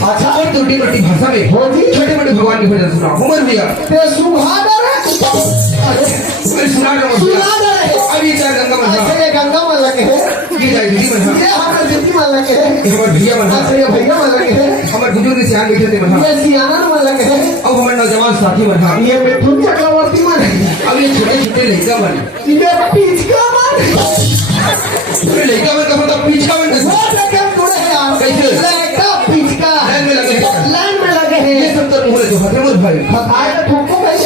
भाषा में छोटे बड़े भगवान की भजन सुना उमर भैया अभी चार गंगा मल्ला के ये जाए दीदी मल्ला ये हमारे दीदी मल्ला के हमारे भैया मल्ला ये भैया मल्ला के हमारे बुजुर्ग सियान बैठे थे मल्ला ये सियाना मल्ला के अब हमारे नौजवान साथी मल्ला ये मिथुन चक्रवर्ती मन अब ये छोटे छोटे लड़का मन ये पिचका मन लड़का मन का मतलब पीछा मन कैसे लड़का पिचका लाइन में लगे हैं ये सब तो मुहरे जो हजमत भाई आज ठोको भाई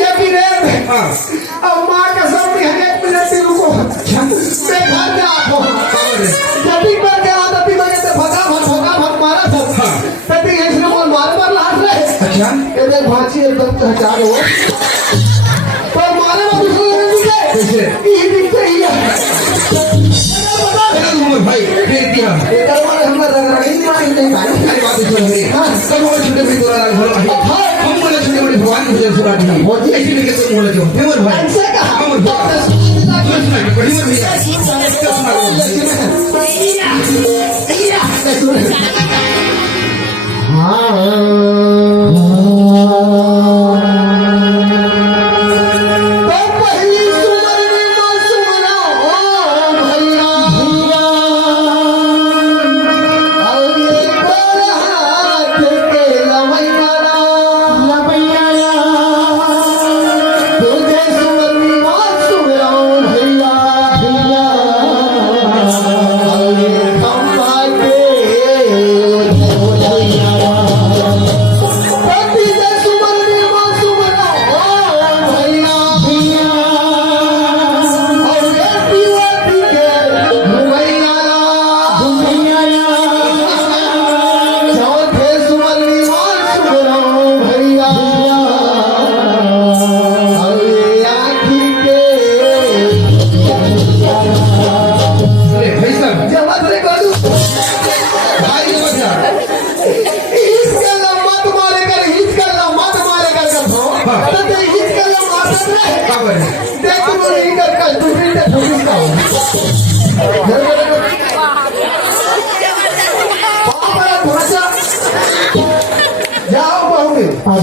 ये भी रे हां अब मां का सब में एक मिनट से रुको मैं घर में आको जब भी मैं गया तभी मैं तो भगा भग मारा था तभी ऐसे बोल मार लाट रहे अच्छा ये देख भांची एकदम हटा दो तो मारे में दूसरे कैसे ये दिखते ही है उमर भाई फिर क्या ये करवाने हम रंग नहीं नहीं भाई अरे बात सुन मेरी हां सब वो छोटे भाई तोरा घर हम बोले छोटे बड़े भगवान की भजन सुना दी ऐसे लेके तुम बोले जो उमर भाई ऐसे कहा उमर भाई सुना बड़ी उमर भैया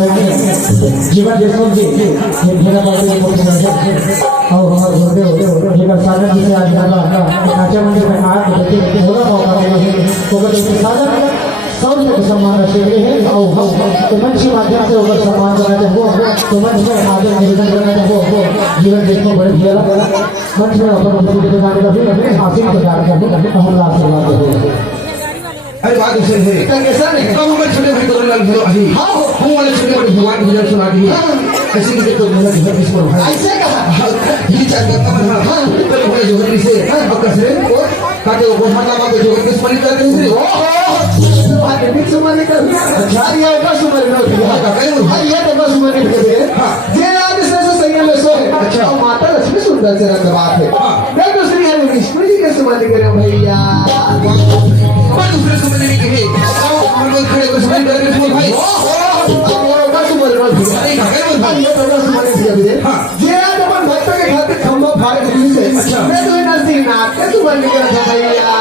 जीवन जैसा जी ये मेरा बात है और हमारे होते ये साधन जिसे आज डाला नाचा मंदिर में आज देखिए हो रहा होगा तो कहते हैं साधन सब लोग सम्मान रखेंगे हैं और तो मंच के माध्यम से होकर सम्मान कराते हो तो मंच में आगे निवेदन करना हो जीवन देखो बड़े दिया मंच में अपन उनकी दुकान का भी हासिल कर रहा है हम लाभ करवा दे अरे बात दूसरे है तो कैसा नहीं कब हमारे छोटे भाई को लाल भरो अभी हाँ हम वाले छोटे भाई भगवान की जरूरत सुना दी ऐसे नहीं तो मेरा घर किस पर भाई ऐसे कहा ये चार का कमर हां तो भाई जो घर से अब कसरे काटे वो माता को जो किस पर करते हैं ओहो बात बिक सुमन कर अच्छा ये का सुमन नो हां का कहीं हां ये तो बस सुमन कर दे हां जे आज से सैया में सो है अच्छा माता लक्ष्मी सुंदर से रंग बात है हां मैं तो श्री हरि विष्णु जी के सुमन करे भैया पर दूसरे समझ नहीं कहे हम लोग खड़े को समझ कर के भाई ओहो का सुमन नो अरे का कहीं भाई ये तो बस सुमन दिया भी हां जे आज अपन भक्त के खातिर खंभा फाड़ के दी से अच्छा मैं तो नरसिंह नाथ के सुमन करे भैया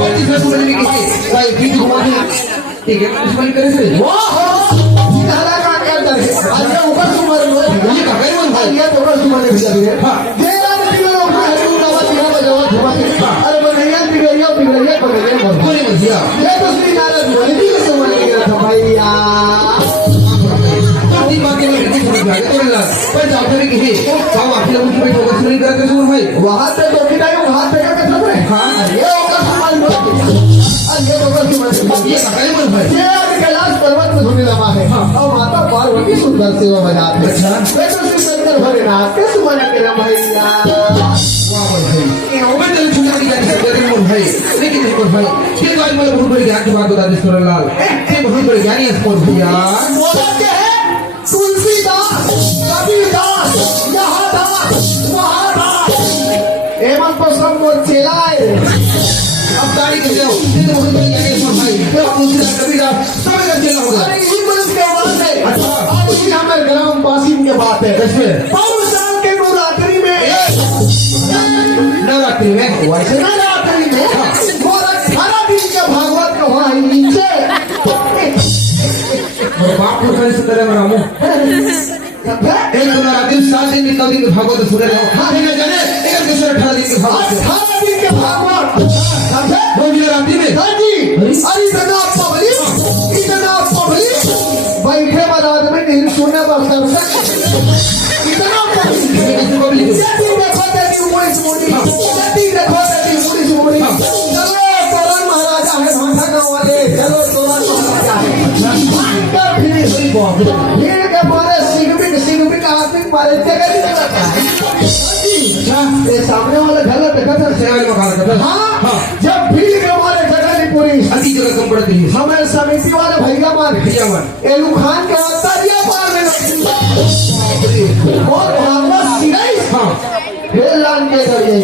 और दूसरे समझ नहीं कहे भाई ठीक हुआ ठीक है समझ करे से ओहो सीधा का कर दे आज ये ऊपर सुमन नो ये का कहीं भाई ये तो बस सुमन दिया भी हां जे आज दिलो को हरि उठावा दिया बजावा धुमा के अरे बनैया बिगड़िया बगले कोई नहीं दिया ये तो श्री नारायण बोले जी के सुमन करे भैया तीन बातें में किसी समझ में आ गया तो पर जाकर के है काम आखिर मुझे भी ठोकर सुनी करते सुन भाई वहां से तो किटाई वहां से का सब रे हां ये होगा सुमन और ये होगा सुमन ये कहीं बोल भाई ये आज कैलाश पर्वत में धुनी लमा है और माता पार्वती सुंदर सेवा बजाते अच्छा मैं तो श्री शंकर भोलेनाथ के सुमन करे भैया वाह भाई मैं तो छुट्टी की जाने से कहीं बोल भाई लेकिन देखो भाई ये तो आज मुझे बहुत बड़ी ज्ञान की बात बता दे सुरलाल ये बहुत बड़ी ज्ञानी है स्पोर्ट भैया बोलते हैं तुलसीदास कबीरदास यहाँ दास वहाँ दास एवं तो सब वो चेलाए अब गाड़ी कर जाओ ये तो बहुत बड़ी ज्ञानी है स्पोर्ट भाई तो दूसरा कबीरदास सब का चलना होगा अरे इसी पुलिस के बात है अच्छा अब इसी हमारे ग्राम वासिन के बात है कैसे पाँच साल के नवरात्रि में नवरात्रि में वैसे नवरात्रि में वो 18 दिन के भागवत का हुआ है नीचे और बाप को करे से करे मरा मुंह एक तो नवरात्रि 7 दिन निकल दिन भागवत सुने रहो हाँ ठीक है जाने एक दूसरे 18 दिन के भागवत 18 दिन के भागवत समझे वो भी नवरात्रि में हाँ जी अरे इतना पब्लिक बैठे वाला आदमी नहीं सुनने पर इतना पब्लिक जाति देखो जाति मुड़ी जाति देखो जाति मुड़ी चलो तोरण महाराजा है भाषा गाँव वाले चलो तोरण महाराजा है भीड़ के मारे सिगबिक आदमी मारे जगह नहीं लगता है ये सामने वाला गलत है कदर से सेवा में खा रहा था हाँ जब भीड़ के मारे जगह नहीं पूरी अति जगह कम पड़ती है हमें समिति वाले भैया मारे भैया मान एलू खान के अवतारिया पार में और भागवत सिराई हाँ फिर लान के दरिया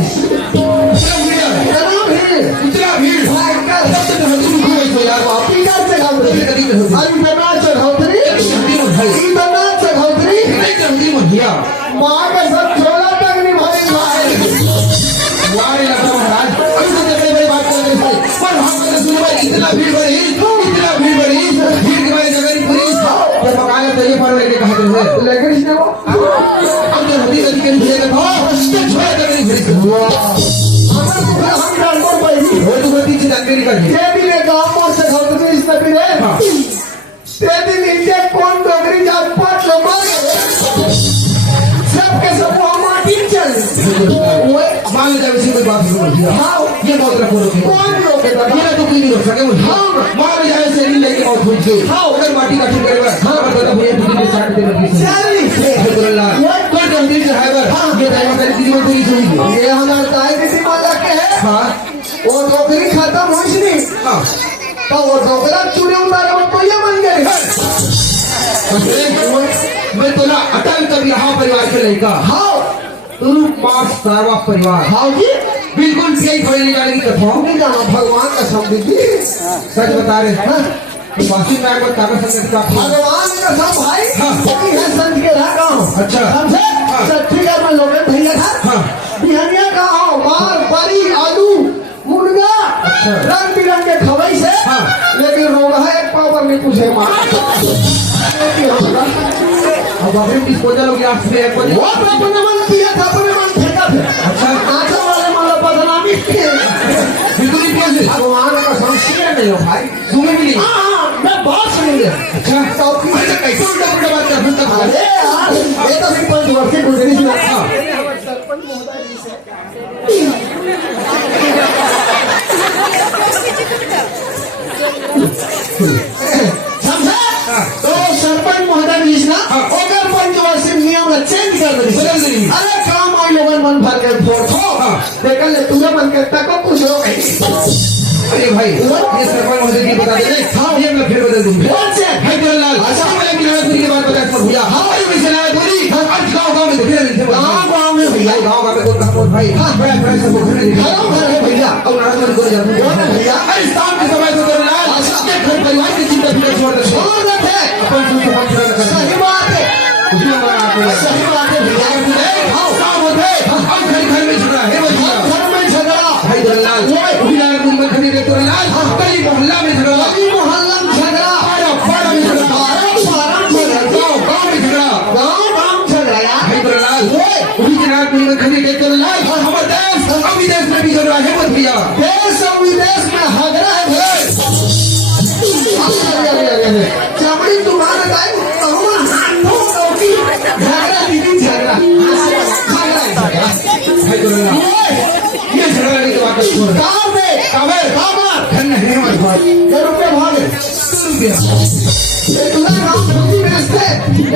इतना भीड़ भागकर तुम घूमे तो यार पीकर से घावतरी इतना चढ़ावतरी इतना चढ़ावतरी जल्दी मत दिया माँ का सब छोला तक नहीं भाई वारे लगा महाराज अभी तो जैसे मेरी बात कर रहे थे पर हम कहते सुनो भाई इतना भीड़ बढ़ी भीड़ की वजह जगह नहीं पूरी जब मकान तो ये पर लेके कहा थे लेकिन इसने वो अब जो नदी नदी के लिए देखो उसके छोड़ कर नहीं भरी अगर तो फिर हम डालकर पड़ी वो तो गति से जानकारी कर दी ये भी ले गाँव और से घावतरी इस तक है हाँ तेरी नीचे कौन डोगरी जात पात लोग मर गए सबके सब वो माटी चल वो मान ले जब इसी कोई बात नहीं बोल दिया हाँ ये बहुत रखो रोके कौन रोके ये तो कोई नहीं रोक सके मुझे हाँ मान ले जाए से नहीं लेके बहुत खुद के हाँ अगर माटी का ठुकर है हाँ बता भैया तुझे भी 60 दिन लगी सारी कोई गंभीर ड्राइवर ये ड्राइवर तेरी दीदी बोलती है ये हमारे ताई की माला के है हाँ वो नौकरी खत्म हुई नहीं हाँ तो वो डोगरा चूड़े उतारे वो तो ये बन गए मैं तो ना अटल कभी हाँ परिवार के लड़का हाँ पांच सारा परिवार हाँ जी बिल्कुल सही खड़े नहीं जाने की कथा नहीं जाना भगवान का शब्द जी सच बता रहे हैं वासी में आकर कागज संगत का भगवान का सब भाई हाँ। है संत के गाँव अच्छा समझे हाँ। सच्ची का मैं लोग भैया था हाँ बिहनिया गाँव मार परी आलू मुर्गा अच्छा। रंग बिरंगे खवई से हाँ। लेकिन रोग है एक पावर में पूछे मार अब अपने डिस्पोजल हो गया आपसे एक बजे वो तो अपने मन किया था अपने मन फेंका था अच्छा आंखों वाले माला बदनामी किए बिल्कुल नहीं किया से भगवान का संशय नहीं हो भाई तुम्हें भी नहीं हाँ मैं बात सुनी है अच्छा तो अरे कैसे उल्टा उल्टा बात कर सकता है अरे यार ये तो सिर्फ 5 वर्ष की गुजरी थी हाँ सरपंच महोदय जी से मन भर के फोटो देखल ले तुझे मन करता को कुछ हो गई। अरे भाई ये सरपंच महोदय की बता दे हाँ ये मैं फिर बदल दूंगा हैदरलाल अच्छा मैं एक नया की बात बता सब भैया हाँ भाई मैं नया बोली आज गांव में देखने मिलते गांव में भैया गांव में कोई कहां भाई बड़ा बड़ा सब घर है भैया और नाराज कर जाते हैं भैया अरे शाम के समय तो हैदरलाल अच्छा के घर परिवार की चिंता फिक्र छोड़ दे अपन से पंच सही बात है सही बात है भैया हाँ शाम होते अब घर में झगड़ा है भैया घर में झगड़ा हैदरलाल उहिलाल गुंबद खड़ी रे तोरलाल गली मोहल्ला में झगड़ा गली मोहल्ला में झगड़ा पाड़ा में झगड़ा गांव में झगड़ा गांव झगड़ा यार हैदरलाल उहिलाल गुंबद खड़ी रे तोरलाल हमारे देश और विदेश में भी झगड़ा है मत भैया देश और विदेश में झगड़ा है चमड़ी तुम्हारा गाय झगड़ा दीदी झगड़ा हैदरलाल ये झगड़ा की बात छोड़ गांव में धन है हमारे पास रुपये भागे तुझा गांव खुशी में से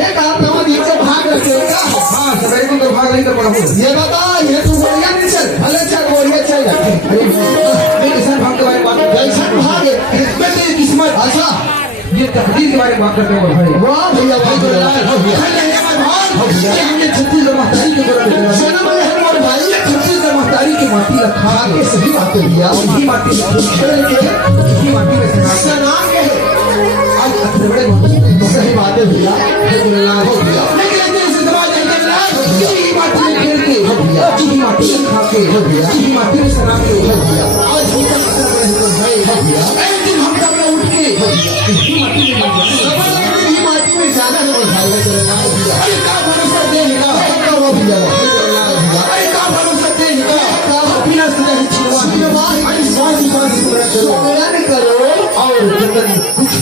एक हाथ नवा नीचे भाग रखेगा हाँ सवेरे को तो भाग नहीं कर पड़ा ये बता ये तू बोलिया नहीं चल भले चल बोलिया चल ये किसान भाग के बारे में बात कैसा भागे मैं तेरी किस्मत अच्छा ये तकदीर के बारे में बात करते हैं भाई वाह भैया हमने छत्तीसगढ़ महतारी के हमारे भाई छत्तीसगढ़ महतारी की माटी रखा आगे सही बात है भैया इसी माटी इसी माटी में सनाम के आज बड़े सही बात है भैया लेकिन ऐसे समाज यही माटी में खेल के यही माटी में खा के यही माटी में सना के आज एक दिन हम सब लोग उठ के यही माटी में जाना है भाई अरे का भरोसा देगा अरे का भरोसा देगा बिना सजा के छिड़वा अरे स्वास्थ्य करो और कुछ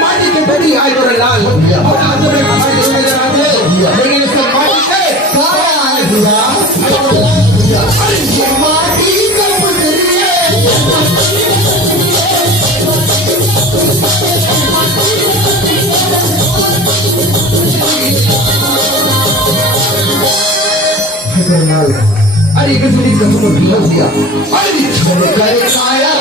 माटी के बड़ी आए तो लाल और आज लेकिन सब माटी से माटी अरे किसी चीज का तुमको ढीला दिया अरे आया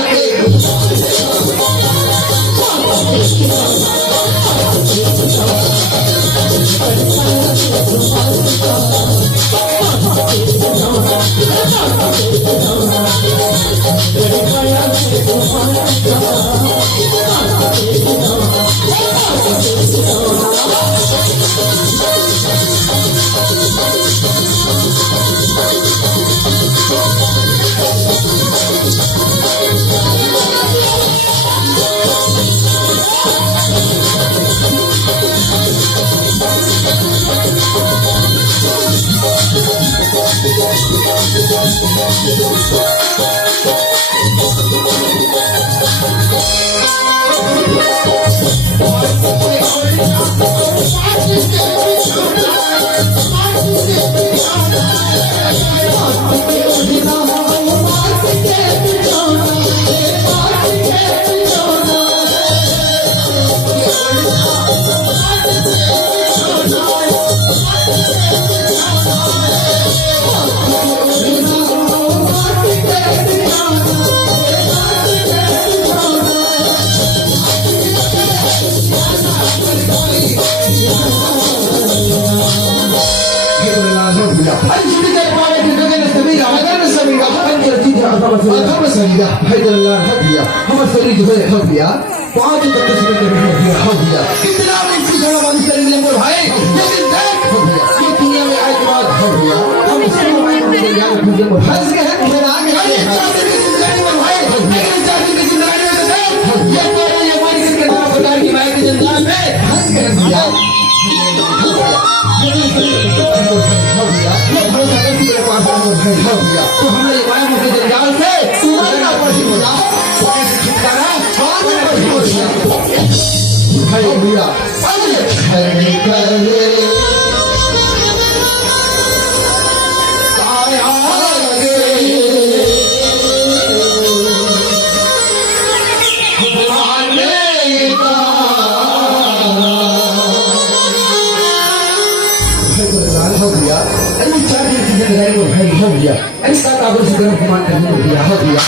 तरफ घुमा कर दिया हो दिया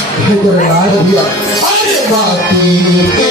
हो दिया अरे बाकी के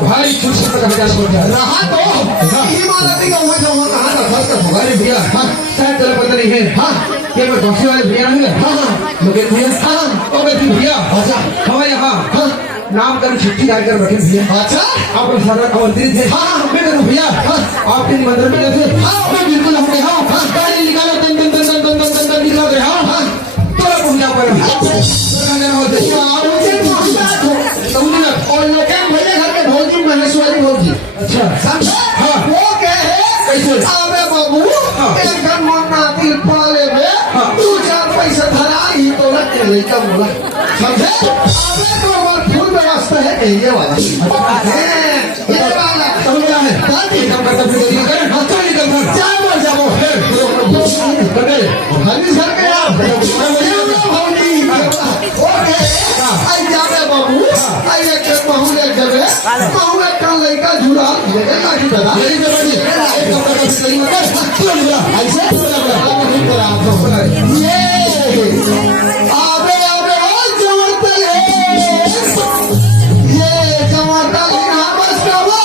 भाई कुछ समय का विकास हो गया रहा तो हिमालय का वजह हुआ कहाँ था फर्स्ट का अरे भैया शायद तेरा पता नहीं है कि मैं बक्से वाले भैया नहीं है लोकेश भैया तो मैं भैया अच्छा हमारे यहाँ नाम का छुट्टी डालकर बैठे भैया अच्छा आप लोग सारा आमंत्रित थे मैं करूँ भैया आप इन मंदिर में थे मैं बिल्कुल अपने गाड़ी निकालो तन तन तन तन तन तन तन निकाल रहे तो भैया पर और लोकेश मेरे घर के भौजी महेश्वरी भौजी अच्छा हाँ वो कहे कैसे अबे बाबू एक घर मरना दिल पाले में तू चार पैसा धरा ही तो रख के लेकर बोला समझे अबे तो हमारा फुल व्यवस्था है ये वाला ये वाला समझ है दादी हम करते फिर ये करें हाथ तो निकल कर चार जाओ कटे हनी सर के भौजी ओके आई जाबे बाबू आई एक बहुले जबे बहुले का लड़का झूला लेगा कि दादा मेरी जवानी एक कपड़ा का सिलाई में कर तू बोला ऐसे बोला ये आबे आबे ओ जमरतल ये जमरतल नामस का वो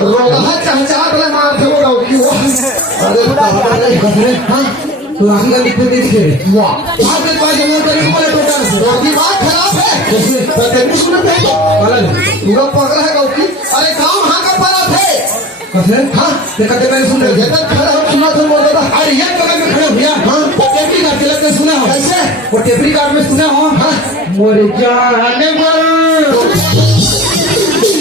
रोगा चहचहात रे मारते वो गाव की वो अरे कसरे हाँ तो आगे लिखते देखे वाह आपके पास जमा करने को बोले टोटल से रोगी बात खराब है कैसे पते नहीं सुनते पालन पूरा पगला है गाव की अरे गांव हाँ का पड़ा थे कसरे हाँ ते कहते मैंने सुन रहे जब खड़ा हो सुना तो बोल देता अरे ये बगल में खड़े भैया हाँ टेपरी कार्ड के लगते सुना हो कैसे वो टेपरी कार्ड में सुना हो हाँ मोरे जानवर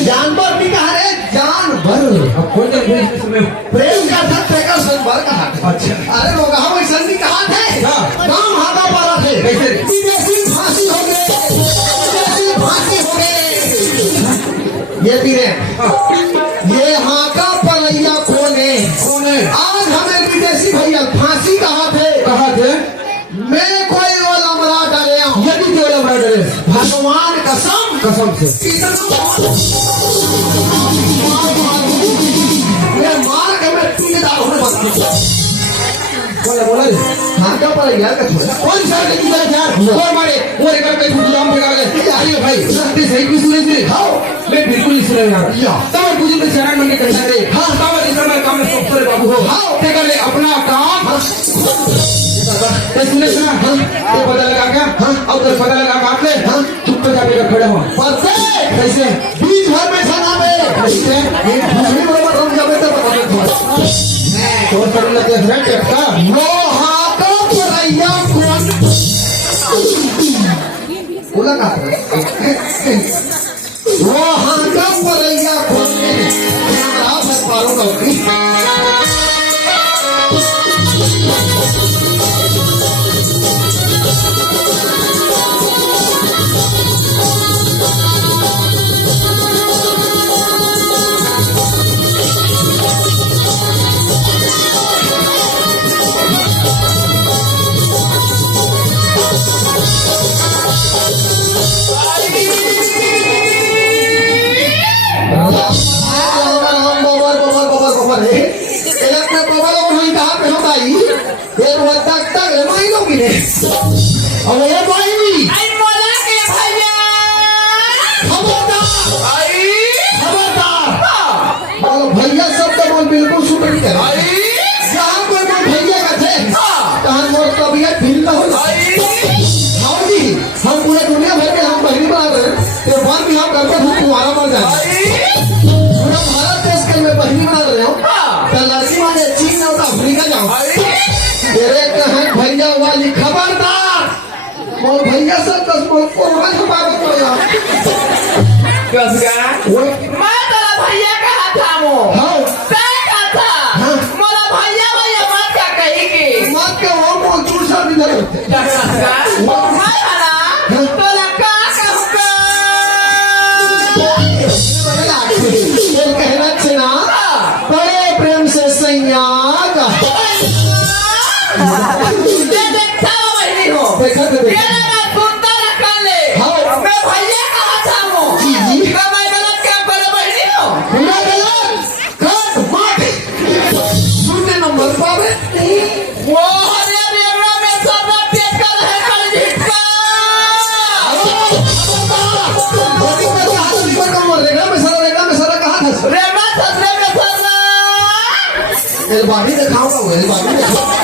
जानवर भी कहा रे जानवर अब कौन जानवर इसमें प्रेम का था ट्रेकर संवर कहा अच्छा अरे लोग हम ऐसा नहीं कहा थे हाँ। गांव हाँ का पड़ा थे कैसे विदेशी फांसी हो गए विदेशी फांसी हो गए ये धीरे हाँ ये हाँ का पलैया कौन है आज हमें विदेशी भैया फांसी कहा थे कहा थे मैं कोई वाला मरा डरे हूँ यदि केवल हमारा डरे भगवान कसम कसम से मैं मार के मैं पीनेदार होने वाला बोला बोला हाँ क्या पलैया का छोड़ा कौन सा लेके जा यार और मारे और एक करके गुलाम बेकार गए अरे भाई ते सही भी सुने थे हाँ मैं बिल्कुल नहीं सुना यार या। तब बुझे तो चरण मंडे कहना रे हाँ तब इस समय काम में सब करे बाबू हो हाँ। ते कर ले अपना काम ते सुने सुना हाँ ते पता लगा क्या हाँ और तो पता लगा बात ले हाँ चुप तो जाके खड़े हो परसे कैसे बीच भर में सना में कैसे ये भूमि बराबर हम जावे तो बता दो तो कर लेते हैं टेक्का लोहा का पलैया कौन बोला का लोहा का पलैया कौन है आप है पारों का अब ये भाई भैया सब तो बोल बिल्कुल सुन नहीं कर जहाँ कोई बोल भैया का थे कहाँ मोर तबियत ढील ना हो हाँ जी हम पूरे दुनिया भर में हम बहनी बना रहे हैं तो बात भी हम करते हैं तुम्हारा मर जाए पूरा भारत देश के में बहनी बना रहे हो तो लड़की माने चीन ना होता अफ्रीका जाओ तेरे कहाँ भैया वाली खबरदार वो भैया सब दस बोल कोरोना के बारे में यार कसगा मैं तेरा भैया कहा था वो हाँ तय कहा था हाँ। मोला भैया भैया मत क्या कहेगी मत के वो बोल दूर सब इधर होते मैं हना तोला का कहूँगा ये कहना चना बड़े प्रेम से सैयाद ये देखता हुआ बहनी हो देखा तो देखा मेरा मैं सुनता रखा ले हाँ। मैं भैया कहा था वो जी, जी। मैं गलत काम करे बहनी हो पूरा गलत कट मार सुनने नंबर पावे वो हरे रेवड़ा में सब पेट कर है कर झटका बॉडी में तो हाथ ऊपर का मार देगा मैं सारा कहा था रेवड़ा ससरे में सरना ये बाबी दिखाऊंगा वो ये बाबी दिखाऊंगा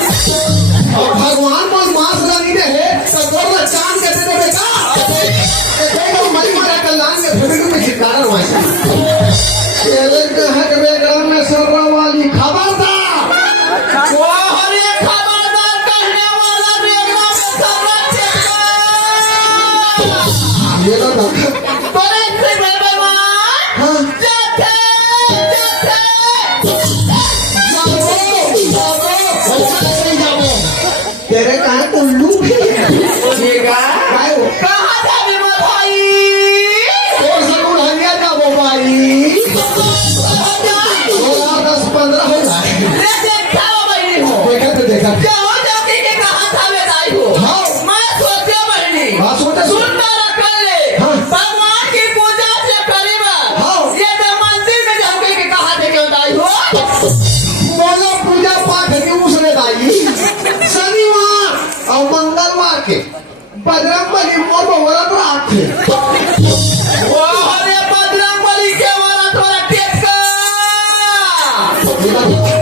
और भगवान को मांस नहीं दे तो गोर चांद कहते थे बेटा देखो मरी मारा कल्याण के फेमिली में छिटकारा हुआ है ये कहा कि बेगम में सरवा वाली खबरदार वो हरे खबरदार कहने वाला रेवड़ा में सरना चेका ये तो बड़े से बेबेमान हाँ जाते तेरे कहा उल्लू भी है कहाँ था विमल भाई और जरूर हरिया का वो भाई 10-15 हो जाए ले देखता हुआ बहनी हो देखा तो देखा जाओ जाके के कहाँ था वे दाई हो हाँ। मैं सोचे बहनी हाँ, सोचे। सुनता रखा ले हाँ। भगवान की पूजा से करीबा हाँ। ये तो मंदिर में जाके के कहाँ थे क्यों दाई हो बोलो पूजा पाठ की उसने दाई शनिवार और मंगलवार के बजरंगबली मोर वरत राखे अरे बजरंगबली के वाला तोरा टेका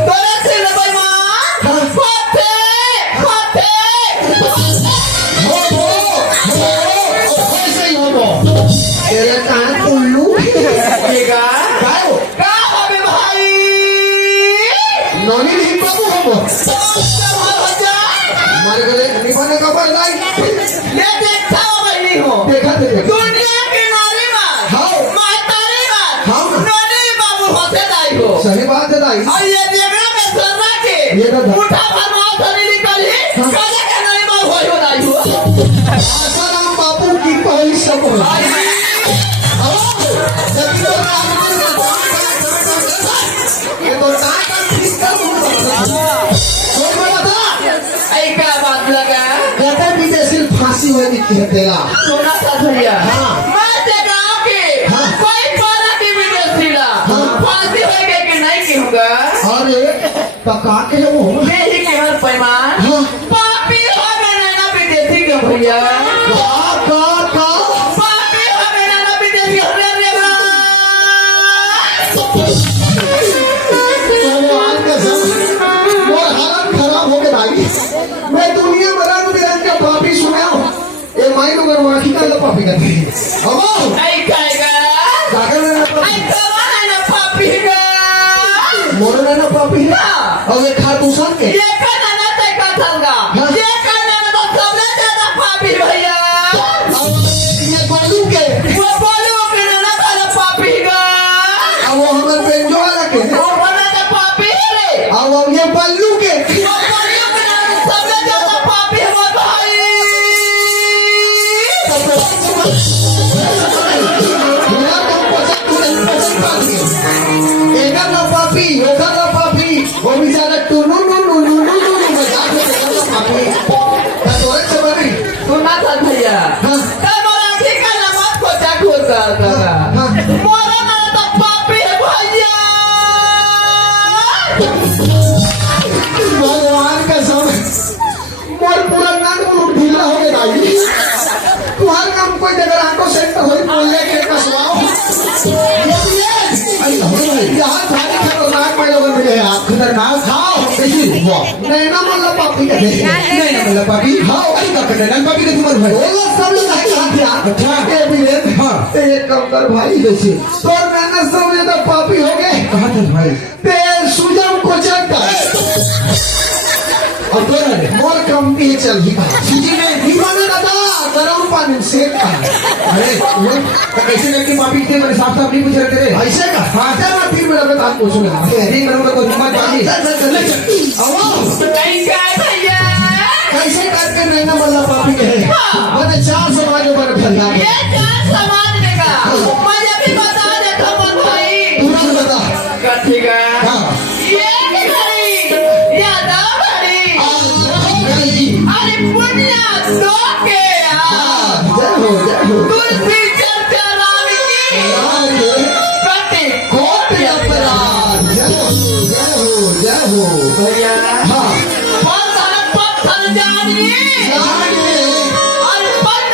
तोरे से ले बेईमान फाटे फाटे कैसे ही हो तेरे कान उल्लू का गायो का हबे भाई नॉनी नहीं बाबू हो मार गए निभाने का पर नहीं ये देखा भाई नहीं हो देखा दुनिया के नारी मार हाँ। मातारी मार हाँ। नोनी बाबू होते दाई हो सही बात है दाई और ये देखना में सरना के ये तो था। उठा भरवा सरी निकली हाँ। काले के नारी मार होई हो दाई हो आसाराम बापू की पहली सब हो ये तो नाका सिस्टम कोई बता ऐ का बात लगा कहते विदेशी फांसी हुए कहतेला सुना था भैया हाँ। मैं देखा कि हाँ। कोई कोना की विदेशी ला हाँ। फांसी होएगा कि नहीं की होगा अरे पका के वो यही के हर पैमान हाँ। पापी हो गए ना विदेशी के भैया का पापी हो गए ना विदेशी हो रे भगवान का सब मोर हालत खराब हो गए भाई मैं दुनिया भरा में तेरा का पापी सुना ये माई लोग वाकी का तो पापी करते हैं अब ऐ कहेगा जाकर ऐ ना कौन है ना पापी का मोर ना पापी है और ये खाटूसन के ये कहना ना ते का थलगा हाँ। ये कहना ना तो सबसे ज्यादा पापी भैया ये बालू के वो बोलो कि ना तारा पापी का अब वो हमारे बेंजो वाला के वो बना तो पापी रे अब ये बल्लू के वो बोलो कि ना सबसे ज्यादा पापी है वो भाई मेरा काम पसंद तू नहीं पसंद पानी एका ना पापी ओका ना पापी वो बेचारा टुनु नु नु नु नु नु नु मजाक में करता पापी ना तो एक सब नहीं सुना था भैया हाँ। कल मोरा ठीक है ना मत को चाकू का हाँ। मोरा ना तो पापी है भैया भगवान का सब मोर पूरा नाक मुंह ढीला हो गया भाई तुम्हारा काम कोई जगह आंखों से तो होई बोलने के कसवाओ यहाँ खाने खतरनाक मैं लोगों मिले हैं आप खतरनाक खाओ कैसी नहीं ना मतलब पापी का नहीं ना मतलब पापी खाओ अरे का करना ना पापी का तुम्हारे भाई वो लोग सब लोग आए कहाँ क्या अच्छा के भी है हाँ एक कम कर भाई जैसे तो मैंने समझे तो पापी हो गए कहाँ थे भाई ते सुजम को चलता और तो रे मोर कम भी चल ही सीधी में दीवाना दादा गरम पानी से अरे वो कैसे करके पापी के मैंने साफ साफ नहीं पूछ रहे तेरे ऐसे का हाँ क्या मैं फिर मेरा बात पूछूंगा नहीं करूंगा तो हिम्मत वाली आवाज नहीं क्या भैया कैसे करके नहीं ना बोला पापी के मैंने 4 समाजों पर फैला ये जान समाज में का मुझे भी बता दे खबर भाई तुरंत बता कथी का हाँ ये की घड़ी या दो घड़ी अरे पुण्या दो के जय हो तुलसी चर्चा राम की कटे कोट अपराध जय हो भैया हाँ पत्थर पत्थर जानिए जानिए। और पत्थर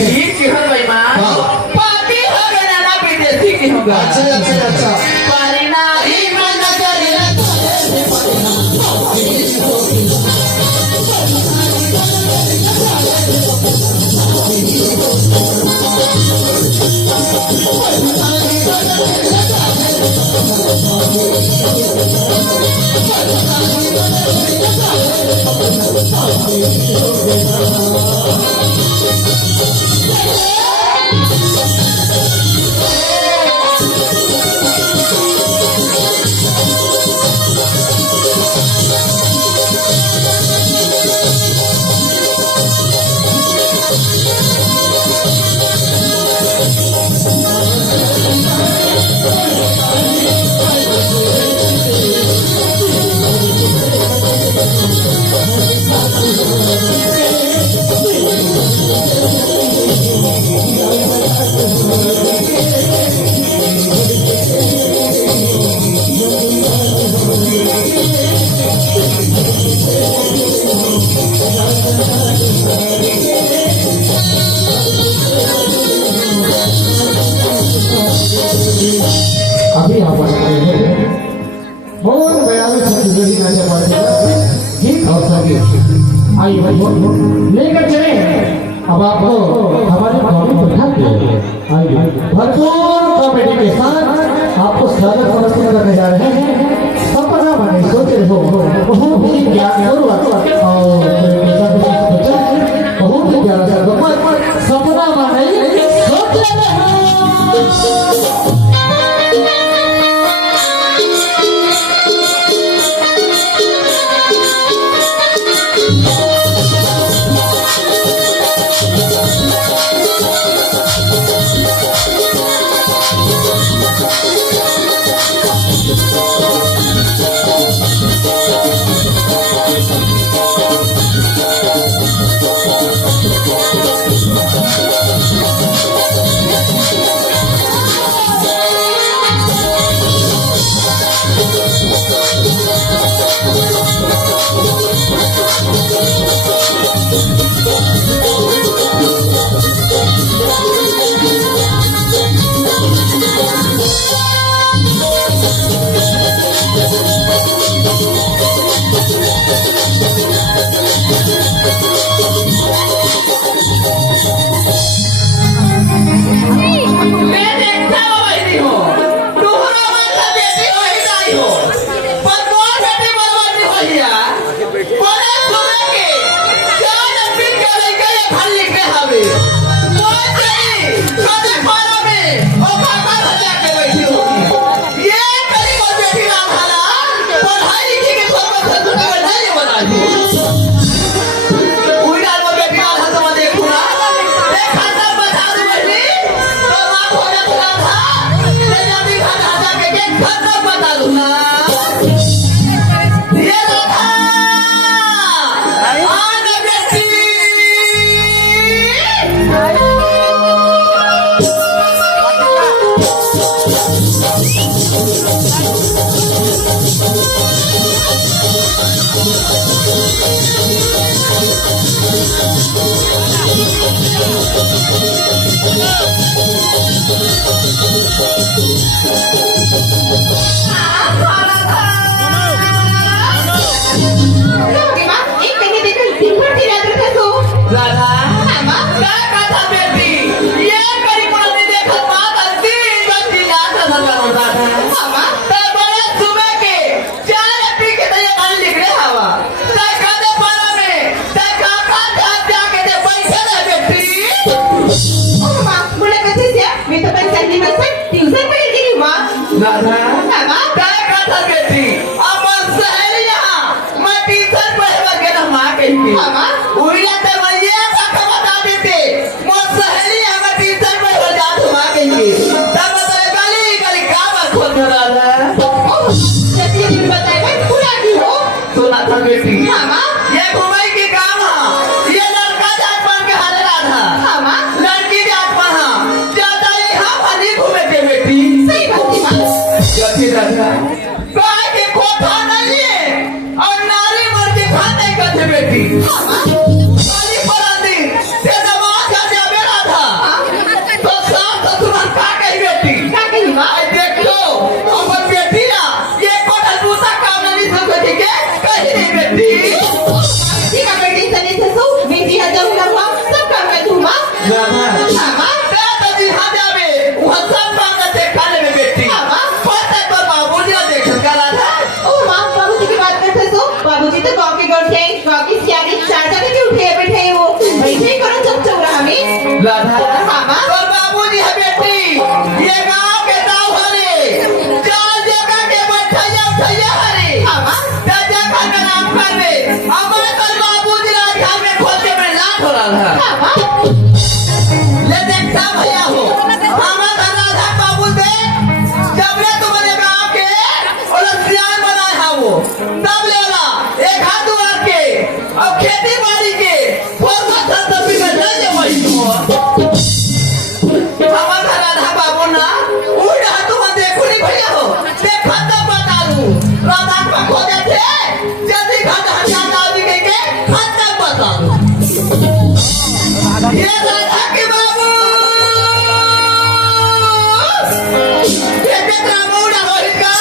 ठीक की हर भाई माँ हाँ। पापी हो गया ना विदेशी की होगा अच्छा परिणामी मन करिया अभी आप बहुत बयान छत्तीसगढ़ी नाचा पार्टी ठीक और सभी आइए भाई लेकर चले अब आपको हमारे कॉमेडी बैठाते आइए भरपूर कॉमेडी के साथ आपको स्वागत प्रदर्शन करने जा रहे हैं सपना बने सोचे हो बहुत ही ज्ञान और बहुत ही ज्ञान सपना बने सोचे बेटी बाबूजी तो कॉफी करते कॉफी सियारी चार जगह के उठे बैठे वो बैठे करो जब चौरा हमें राधा मामा और बाबूजी है बेटी ये गांव के दाव हरे चार जगह के बैठैया उठैया हरे मामा चार जगह का नाम करवे हमारे तो बाबूजी राधा में खोते में लाख हो रहा था मामा ले देखता भैया हो हमारा राधा बाबू दे जब ले तुम्हारे गांव के और सियान बनाए है वो तब ले ला एक हाथ दुआर के और खेती बाड़ी के फोरसा तभी में ले जे वही हो हमारा राधा बाबू ना उड़ा तुम देखो नहीं भैया हो देखा तब बता लूं राधा का खोजे थे जल्दी घाट हटा दादी के हाथ तक बता दूं ये राधा के बाबू ये कितना मुड़ा हो इसका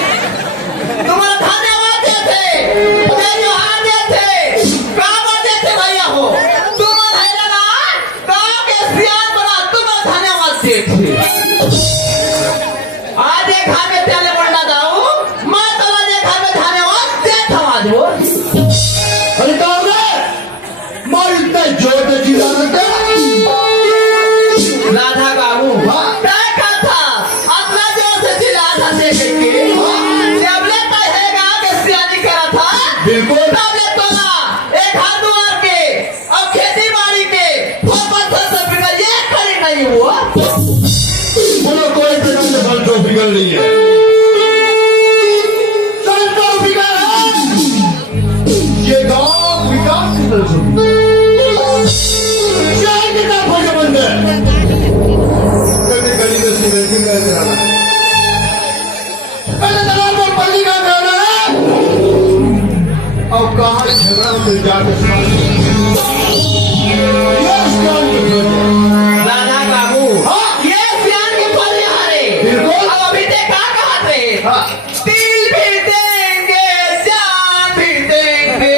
तुम्हारा धन्यवाद देते जोहार देते काम देते भैया हो तुम्हारा ना गांव के सियान बना तुम्हारा धन्यवाद देते आज एक घर में तेले मुंडा दाऊ मां तला जे घर में धन्यवाद दे थमा दो अरे कौन है मार इतना जोर से चिल्ला रहा राधा बाबू क्या कहा अपना जोर से चिल्ला था देख के जब ले कहेगा कि सियानी करा था बिल्कुल तब ले तो ना एक हाथ दुआर के अब खेती बाड़ी के फल सब बिगड़ ये खड़ी नहीं हुआ बोलो कोई तरह से फल तो बिगड़ नहीं है फल तो बिगड़ है ये गांव विकास की तरफ से चाय कितना फायदेमंद है कभी गली में सिगरेट भी करते रहना पहले तालाब में पानी का गाना है और कहाँ झगड़ा मिल जाते राधा बाबू हाँ? ये सियान की फल यहाँ रे बिल्कुल। अब अभी तक कहाँ कहा थे हाँ। तिल भी देंगे जान भी देंगे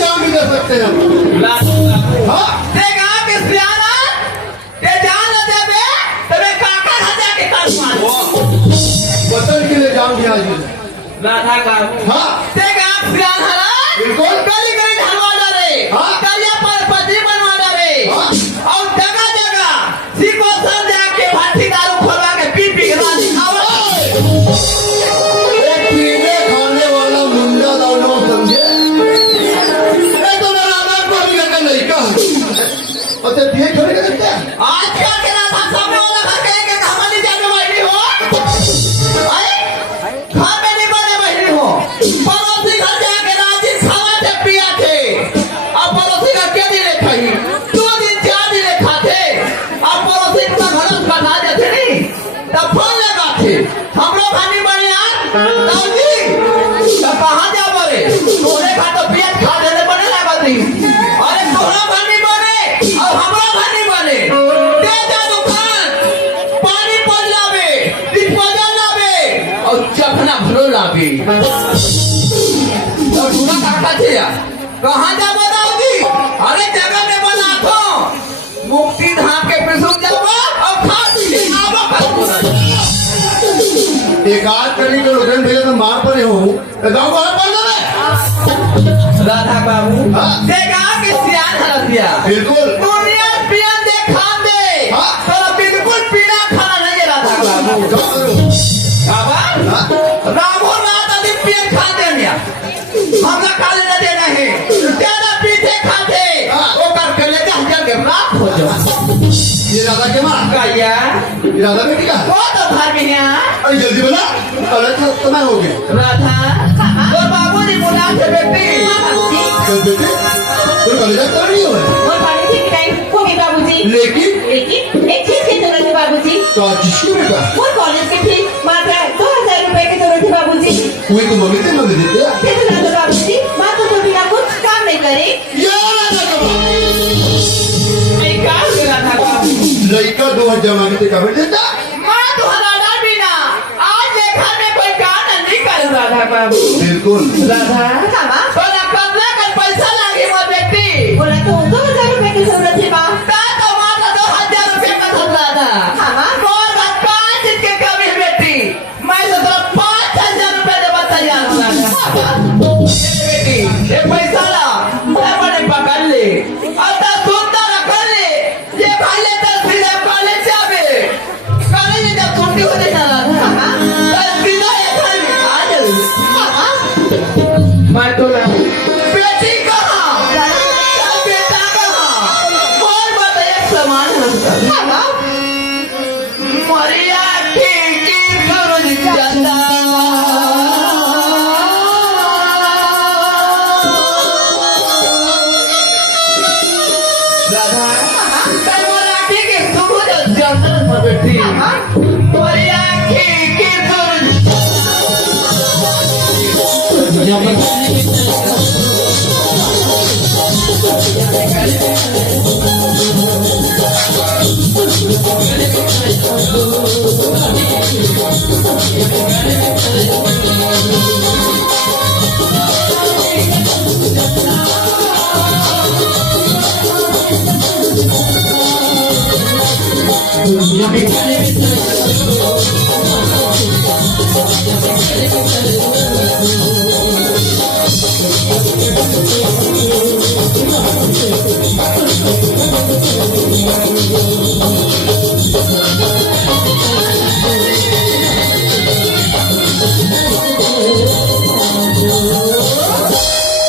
काम भी कर सकते हैं राधा बाबू हाँ? देखा कि सियाना ये जान न देवे तबे काका हजा के कर मारो वतन के लिए जान काम किया जी राधा बाबू हाँ ते गांव सियान हरा बिल्कुल। गली गली ढलवा डाले हाँ। कलिया पर पत्री बनवा डाले हाँ। और जगह जगह सिको सर जाके भाटी दारू खोलवा के पी पी के राजी खावा एक पीने खाने वाला मुंडा दोनों समझे एक तो राधा को भी लगा लड़का और ते पिए छोड़ के क्या आज क्या कहना था सामने वाला घर के एक कहानी जाने वाली हो अरे घर में नहीं बने वाली हो पड़ोसी घर जाके राजी खावा थे पिया थे अब पड़ोसी का क्या दिन खाई 2 दिन 4 दिन खाते अब पड़ोसी का घर बना जाते नहीं तब फोन लगा थे हम लोग खानी बने यार दाऊदी तब कहाँ जा बोले तोरे खा तो पिया खा देने बने लगा थी अरे तोरा खानी बने और हमरा खानी बने दे जा दुकान पानी पल लावे डिस्पोजल लावे और चखना भरो लावे और पूरा काका थे यार कहाँ जा बताओगी अरे जगह में बना तो मुक्ति धाम के प्रसून जावा और खा पी ले आवा कर एक आध कड़ी के लोग भेजे तो मार पड़े हो गाँव बाहर पड़ जाए राधा बाबू हाँ। देखा कि सियान हरत दिया बिल्कुल दुनिया पियन दे खान दे हाँ। तो बिल्कुल पीना खाना नहीं है राधा बाबू क्या करो बाबा रामो रात अधिक पियन खा दे मिया हमरा काले न देना है ज्यादा पीते खाते हाँ। वो कर के लेते हजार के रात हो जाओ ये राधा के माँ कहिया ये राधा बेटी का वो तो घर में है अरे जल्दी बना अरे तो मैं हो गया राधा वो बाबू ने बुला थे बेटी कल बेटे तो कॉलेज कर रही हो और पानी ठीक नहीं हो गई बाबूजी लेकिन लेकिन एक चीज की जरूरत है बाबूजी तो जिसकी बेटा वो कॉलेज की फीस मात्र 2000 रुपए की जरूरत है बाबूजी कोई तो मम्मी देते हैं कितना तो बाबूजी मात्र तो बिना कुछ काम नहीं करे ये राधा का माँ नहीं कहा राधा बाबू लड़का 2000 मांगते का बेटा माँ तुम्हारा डर बिना आज देखा में कोई काम नहीं कर राधा बाबू बिल्कुल राधा मामा बोला कमला का पैसा लगी वो बेटी बोला तो 2000 रुपए की जरूरत है माँ का तो मात्र 2000 रुपये का था राधा मामा और बात 5 दिन के कमी बेटी मैं तो तेरा 5000 रुपये देवा तैयार हूँ राधा बेटी ये पैसा ला मैं बड़े पकड़ ले अतः सुंदर रख ले ये भाई ले तो सीधे कॉलेज जावे कॉलेज जब छुट्टी हो जाए ना राधा तो सीधा ये घर में आ जाओ मैं तो बेटी कहाँ बेटा कहाँ और बताइए समान मामा मरिया की सूरज चंदा राधा मराठी की सूरज चंदा बेटी मरिया की सूरज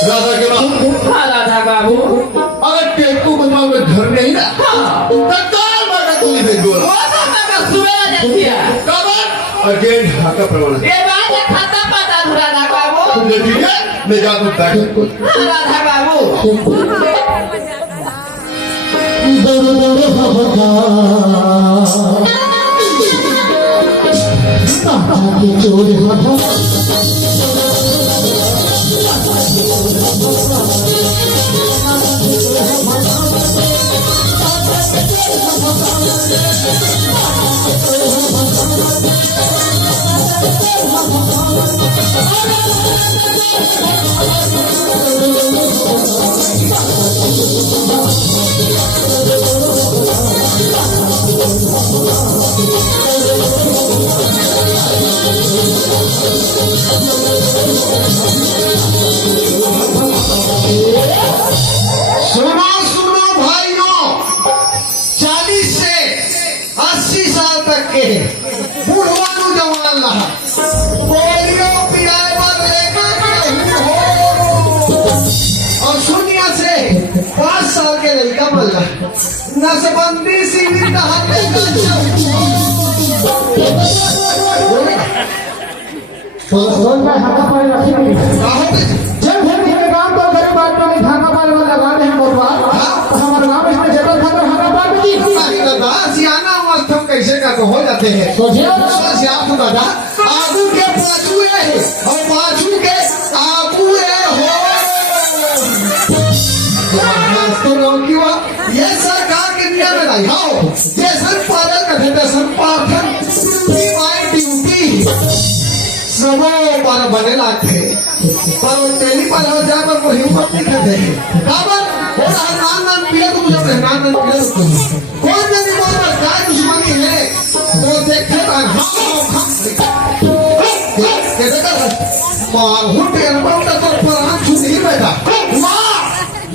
राधा के माँ हाँ राधा बाबू अगर टेकू बनवाओ में घर में ही ना हाँ तत्काल मांगा तू ही भेज बोला वो तो मैं सुबह जाती है कबर अगेन ढाका प्रमाण ये बात है खाता पता राधा बाबू तुमने ठीक है मैं जाता हूँ बैठ हाँ राधा बाबू सुनो सुनो भाइयों, 40 से 80 साल तक के बूढ़वानु जवान रहा पोलियो पिलाए पर लेकर हो और शून्य से 5 साल के लड़का मर रहा नसबंदी शिविर का कैसे का हो जाते हैं दादा आगू के पाछू है और पाछू के आगू हो ये सरकार के नियम में नहीं हो जैसन पालन करते तैसन पाठन ड्यूटी सबो पर बने लाते पर वो तेली पर हो जाए पर वो हिम्मत नहीं करते काबर वो नान पीले तुम जब नान पीले तुम कौन जल्दी बोल रहा काय दुश्मनी है तो देखे हुट तो पर छू नहीं बैठा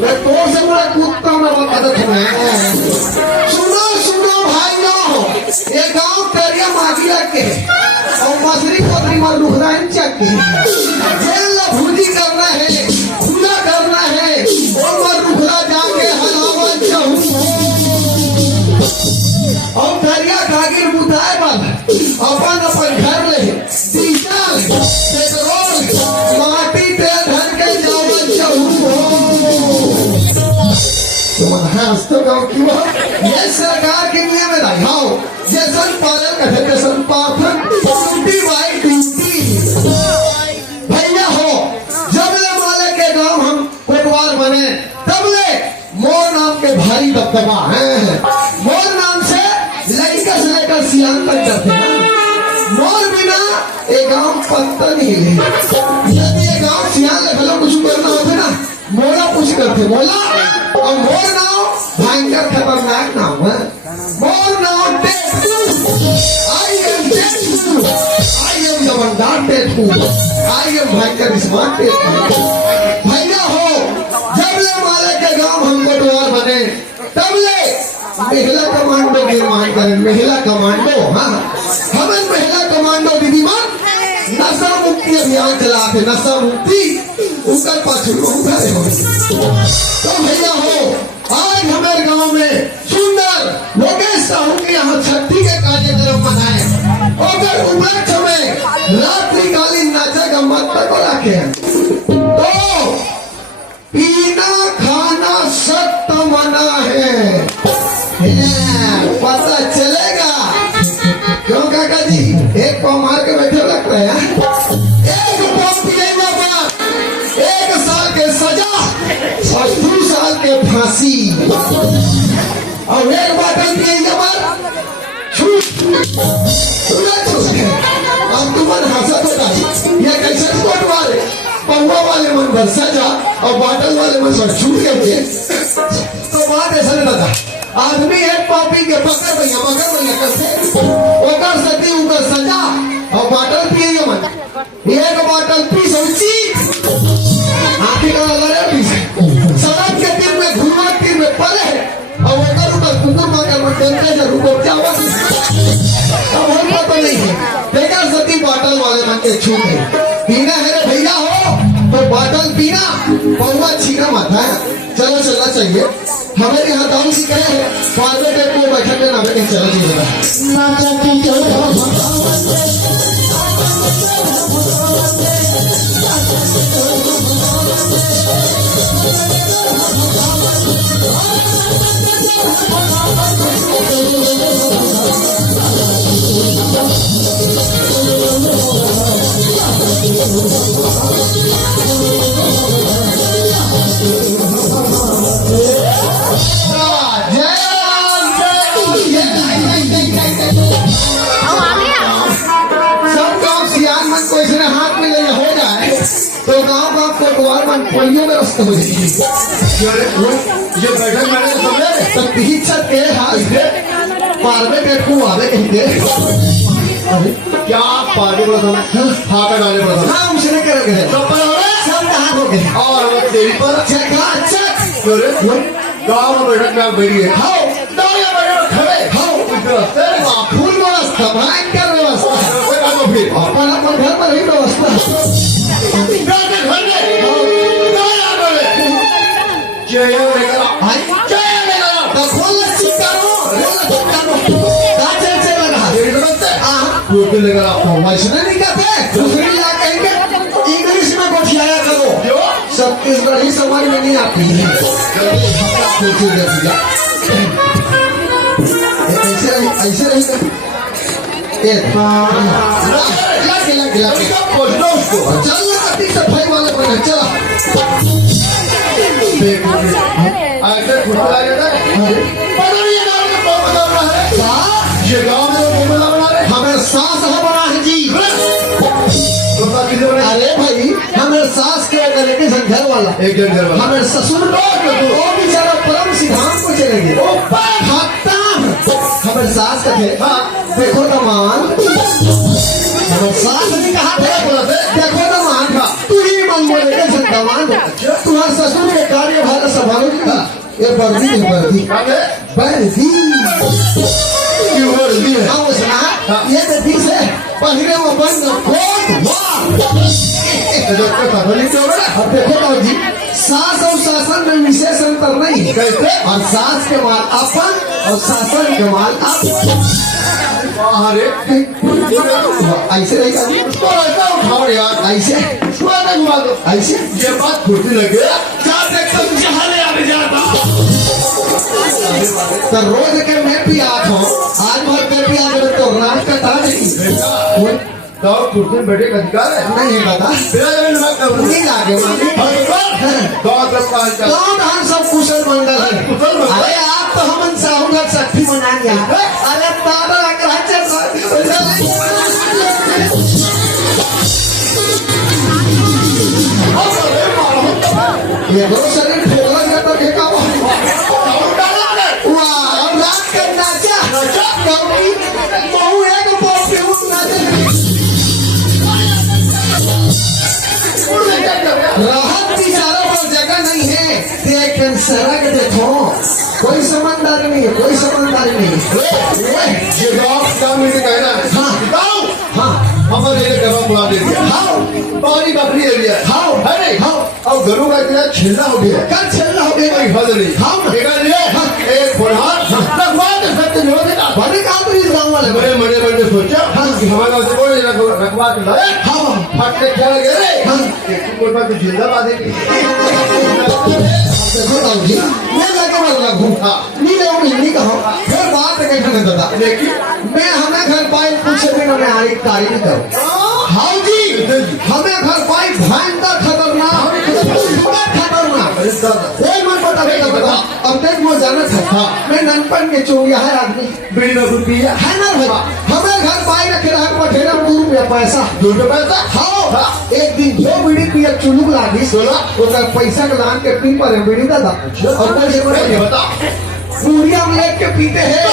मैं तो से बड़ा कुत्ता में मदद में सुनो सुनो भाइयों ये गांव तेरिया मागिया के और मछली पोतरी में लुहराइन चक्की जेल भूजी करना है खुला करना है और मर लुहरा जाके हलावा चाहूं और तेरिया कागिर बुधाए बल अपन अपन घर ले डीजल पेट्रोल माटी तेल धर के जावा चाहूं हंसते गाँव की ये सरकार के नियम में रखाओ जैसन पालन करते तैसन पाठन ड्यूटी बाई ड्यूटी भैया हो जब ले माले के गांव हम परिवार बने तब ले मोर नाम के भारी दबदबा है मोर नाम से लड़का से लेकर सियान तक करते हैं मोर बिना ये गांव पत्ता नहीं है यदि ये गांव सियान लेकर कुछ करना होता ना मोला कुछ करते मोला और मोर नाम भयंकर खतरनाक नाम है मोर नाम Tetu I am Tetu I am जबरदार टेटू आई एम भयंकर स्मार्ट टेटू भैया हो जब ले माले के गांव हम बटवार बने तब ले महिला कमांडो निर्माण करें महिला कमांडो हाँ हमें महिला कमांडो दीदी मान नशा मुक्ति अभियान चलाते नशा मुक्ति ऊपर पाछू उठाए हो तो भैया हो आज हमारे गांव में सुंदर लोकेश साहू के यहाँ छठी के कार्यक्रम मनाए अगर उपलक्ष्य में रात्रिकालीन नाचा का मत को रखे तो पीना खाना सख्त मना है पता चलेगा क्यों काका जी एक को मार के बैठे लगता है एक पंपी एक साल के सजा और 2 साल के फांसी और एक बाटन के अब तुम्हारे हंसत होता ये कैसे कोट वाले पौवा वाले मन भर सजा और बाटल वाले मन पर छूट गए तो बात ऐसा नहीं रहता आदमी एक पॉपी के पकड़ भैया कैसे ओकर सती उकर सजा और बाटल पिए मन एक बाटल पी सोची आखिर का लड़े पी सड़क के तीर में घुमा तीर में पड़े और ओकर उकर कुकुर मार मन टेंटे से रुको जावा अब हम पता नहीं है बेकार सती बाटल वाले मन के छू गए पीना है रे भैया हो तो बाटल पीना पौवा छीना मत है चलो चलना चाहिए हमारे यहाँ दाऊ सी कहे फादर के को बैठक के नाम के चला चाहिए ना चाहती तो गांव का कोटवार मन पोलियो में रास्ता हो जाएगी जो बैठक मैंने समझे तब पीछे के हाथ से पारवे के को आवे कहते अरे क्या पार्टी बोला था मैं हाँ का गाने बोला था हाँ उसने कर गए चप्पल हो गए सब कहाँ हो गए और वो तेरी पर अच्छा अरे गाँव में बैठक में आप बैठ गए हाँ दाढ़िया बैठक खड़े हाँ रास्ते फुल व्यवस्था भयंकर व्यवस्था कोई बात नहीं फिर अपन अपन घर पर ही व्यवस्था जाके घर में दाढ़िया बोले जय लेकर आओ जय लेकर आओ तो खोल चिकारो का चल लगा तेरी नमस्ते हाँ टोपी लेकर आओ वैष्णव नहीं कहते दूसरी लाख कहेंगे इंग्लिश में गोठियाया करो क्यों छत्तीसगढ़ी समझ में नहीं आती है कुर्सी दे दिया ऐसे रही कर ये गिला उसका पहुंचना उसको चल ना अति सफाई वाले बने चला ऐसे खुला जाता है पता नहीं ये गाँव में कौन बता रहा है ये गाँव में कौन बता रहा है हमें सास है बना है जी बता किसे बना अरे भाई हमें सास के करने के घर वाला एक जन घर वाला हमें ससुर वो बेचारा परम सिद्धांत को चलेंगे हमें सास का थे देखो दमान हमें सास ने कहा था देखो दमान तू ही मन बोलेगा दमान तुम्हारे ससुर के कार्य भार संभालो का ये वर्दी है वर्दी वर्दी क्यों वर्दी है हाँ सुना ये तो ठीक है पहले वो बंद कोट वाह अब देखो बाबू जी सास और शासन में विशेष अंतर नहीं कैसे और सास के माल अपन और शासन के माल अरे ऐसे रहेगा उसको ऐसा उठाओ यार ऐसे घुमा दो ऐसे ये बात खुशी लगे एकदम जहाने आने जाता तो रोज के मैं भी आठ हूँ आज भर पे भी आज तो रात का था नहीं तो कुर्सी में बैठे का अधिकार है नहीं बता नहीं लागे कौन हम सब कुशल मंगल है अरे आप तो हम साहूगर सखी मना गया अरे तारा ये दो शरीर ठोला जाता फेंका वाह रात का नाचा कौड़ी बहु है तो बहुत फेमस नाचे राहत की चारों पर जगह नहीं है देख सड़क देखो कोई समझदारी नहीं है कोई समझदारी नहीं ये गाँव का मीटिंग है ना हाँ हाँ हमारे लिए घर बुला दे दिया हाँ पानी बकरी एरिया हाँ है नहीं हाँ अब घरों का इतना छेलना हो गया कल चल रहा हो कोई हद नहीं हाँ देखा नहीं एक बुढ़ान लगवा दे सकते नहीं होते ना बड़े कहा तो इस गाँव वाले बड़े बड़े बड़े सोचा कि हमारे गाँव से कोई रखवा के लाए हाँ फट के क्या लगे रे हाँ कोई बात जिंदाबाद है देखो राव जी मैं लगे मत लगू हाँ नहीं ले हिंदी कहो फिर बात कैसे नहीं दादा लेकिन मैं हमें घर पाई पूछे बिना मैं आगे कार्य नहीं करूँ हाँ जी हमें घर पाई भयंकर खतरनाक कोई मन पता नहीं बता अब तक वो जाना था मैं ननपन के चोरिया है आदमी बीड़ी में रुपया है ना भाई हमें घर पाई रखे रहा पठेरा 2 रुपया पैसा 2 रुपया पैसा हाँ एक दिन जो बीड़ी पिया चुलुक लागी सोला उसका पैसा के दान के पी पर बीड़ी दादा और पैसे ये बता पूरिया में लेट के पीते हैं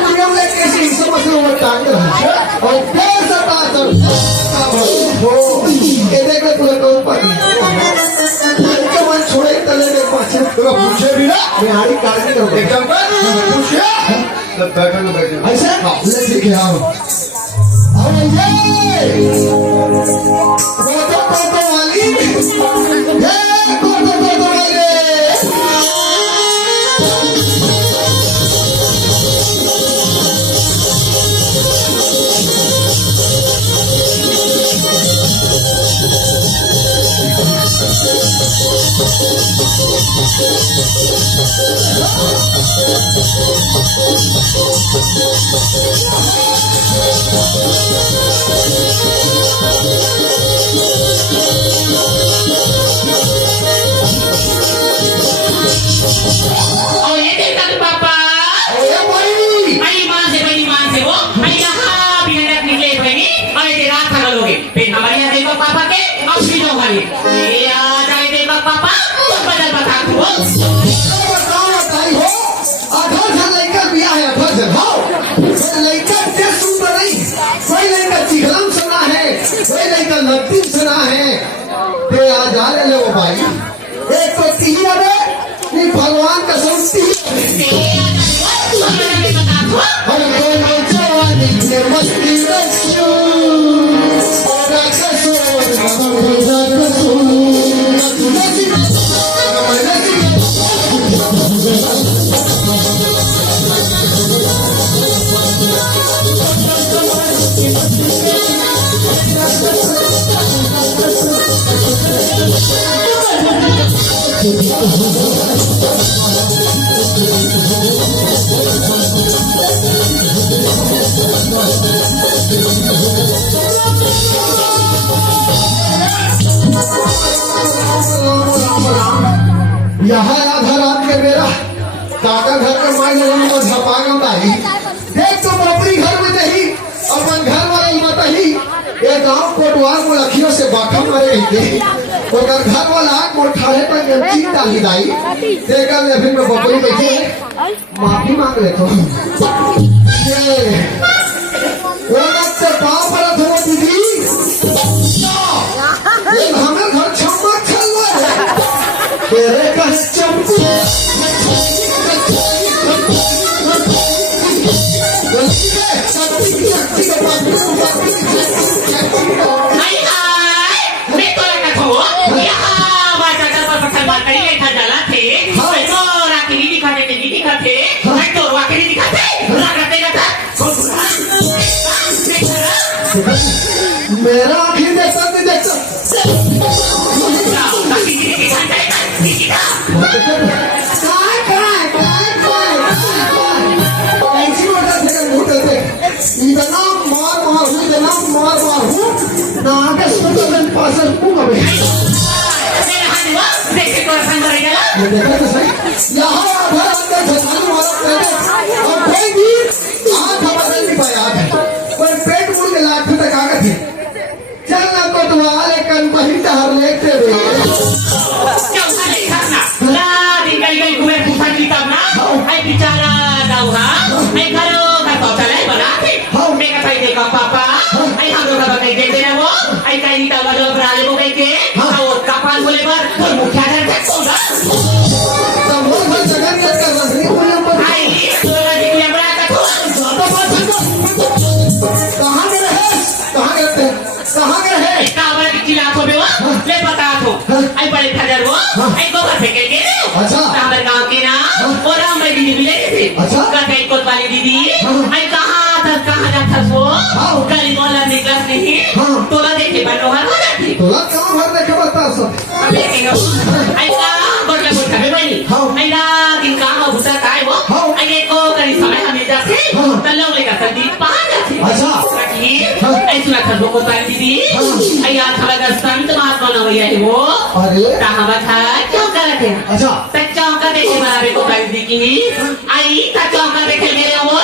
पूरिया में लेट के ऐसे समझ में टांग रहा और फिर सता ये देख ले पूरा कौन पर इनके मन छोड़े तले के पाछे तो पूछे भी ना बिहारी कार्य करो एकदम कर पूछे सब बैठे ऐसे ले ठीक है आओ कोतो वाली ये कोतो वाले Oh, ya tinggal papa. ये भाई Ay, manse mo. Ay, lahat pinanap ni Leo ini. Ay, tira ka loge. Pinamaya din mo papa ke. Ang sino kali. Iya, dahil din mo papa. Padal ba ka ko? भगवान का संस्ती हम दोनों जवानी के मस्ती रखो यहाँ आधा रात के मेरा काका घर का माई को झपागा नहीं देख तो अपनी घर में नहीं अपन घर वाले मत ही ये गांव कोटवार को लखियों से बाखा मारे रहते ओकर घर वाला को ठाड़े पर गंजी डाली दाई देखा ले फिर मैं बकरी बैठे माफी मांग लेता हूँ ये से पाँव पर हो दीदी ये हमें घर छम्मा चल रहा है तेरे का चंपू हाय हाय मैं तो लगा था वो यहाँ बाजा का पत्थर मार कर ये था जला थे मैं तो राखी दिखाते मैं तो राखी दिखाते लगाते था मेरा आँखें देखता नहीं देखता इतना मार हूँ ना आगे सुनता मैं पास हूँ कभी देखा तो सही यहाँ आधा अंदर झटाने वाला पहले और कोई भी आँख हमारे नहीं पाया पर पेट मुड़ के लाख तक आ गए चल ना कोतवाल एक कन पही टहर लेते हुए पापा आई हम लोग का बताई देते ना वो आई कहीं तवा जो प्राले को कह के और कपाल बोले पर और मुखिया डर तक होगा तब वो हर जगह में कर रहा है कोई नंबर आई तो लगी कि बड़ा का तो कहां गए कावड़ की चिल्ला को बेवा ले बता तो आई बड़े खजर वो आई गोबर फेंके के अच्छा हमारे गांव के ना और हम दीदी मिले थे अच्छा कहीं कोत वाली दीदी आई कहां जाता वो गली मोहल्ला निकलत नहीं तोला देखे बनोहर हो जाती तोला कहां भर देखे बता सब आई का गोटला गोटला बेबनी आई ना दिन काम भूसा काय वो आई को करी समय हमें जाते तल्लो लेगा संदीप पहाड़ जाते अच्छा आई सुना था को पाई दीदी आई आज हमारा संत महात्मा न हुई है वो अरे कहां बैठा क्यों करते अच्छा तक चौका देखे मारे को पाई दीदी आई का चौका देखे मेरे वो